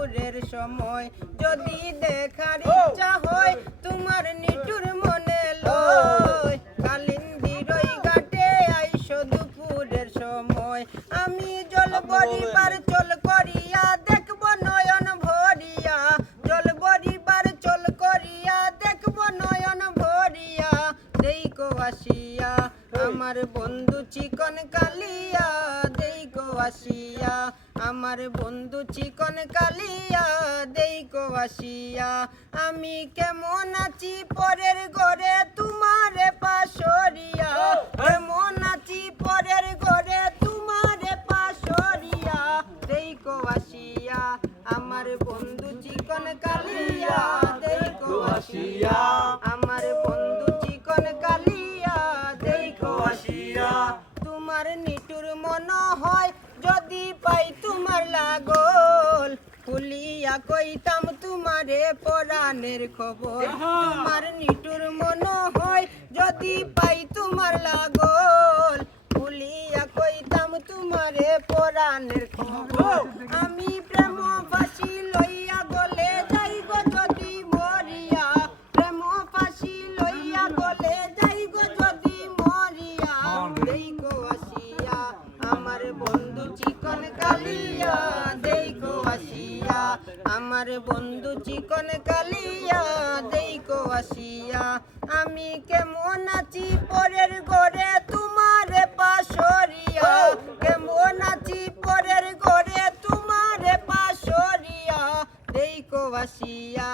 দুপুরের সময় যদি দেখার ইচ্ছা হয় তোমার নিটুর মনে লয় কালিন্দির ওই ঘাটে আইসো দুপুরের সময় আমি জল বরিবার চল করিয়া দেখব নয়ন ভরিয়া জল বরিবার চল করিয়া দেখব নয়ন ভরিয়া দেইকো আসিয়া আমার বন্ধু চিকন কালিয়া দেইকো আসিয়া আমার বন্ধু চিকন কালিয়া দেইকো আসিয়া আমি কেমন আছি পরের ঘরে তোমারে পাশরিয়া কেমন আছি পরের ঘরে তোমারে পাশরিয়া দেইকো আসিয়া আমার বন্ধু চিকন কালিয়া দেইকো আসিয়া আমার বন্ধু চিকন কালিয়া দেইকো আসিয়া তোমার নিটুর মন হয় যদি পাই তোমার লাগল খুলিয়া কইতাম তোমারে পরাণের খবর তোমার নিটুর মন হয় যদি পাই তোমার লাগল খুলিয়া কইতাম তোমারে পরাণের খবর আমি প্রেম ফাঁসি লইয়া গলে যাই গো যদি মরিয়া প্রেম ফাঁসি লইয়া গলে যাই গো যদি মরিয়া দেইকো আসিয়া আমার বন্ধু চিকন কালিয়া দেইকো আসিয়া আমার বন্ধু চিকন কালিয়া দেইকো আসিয়া আমি কেমন আছি পরের ঘরে তোমারে পাশরিয়া কেমন আছি পরের ঘরে তোমারে পাশরিয়া দেইকো আসিয়া।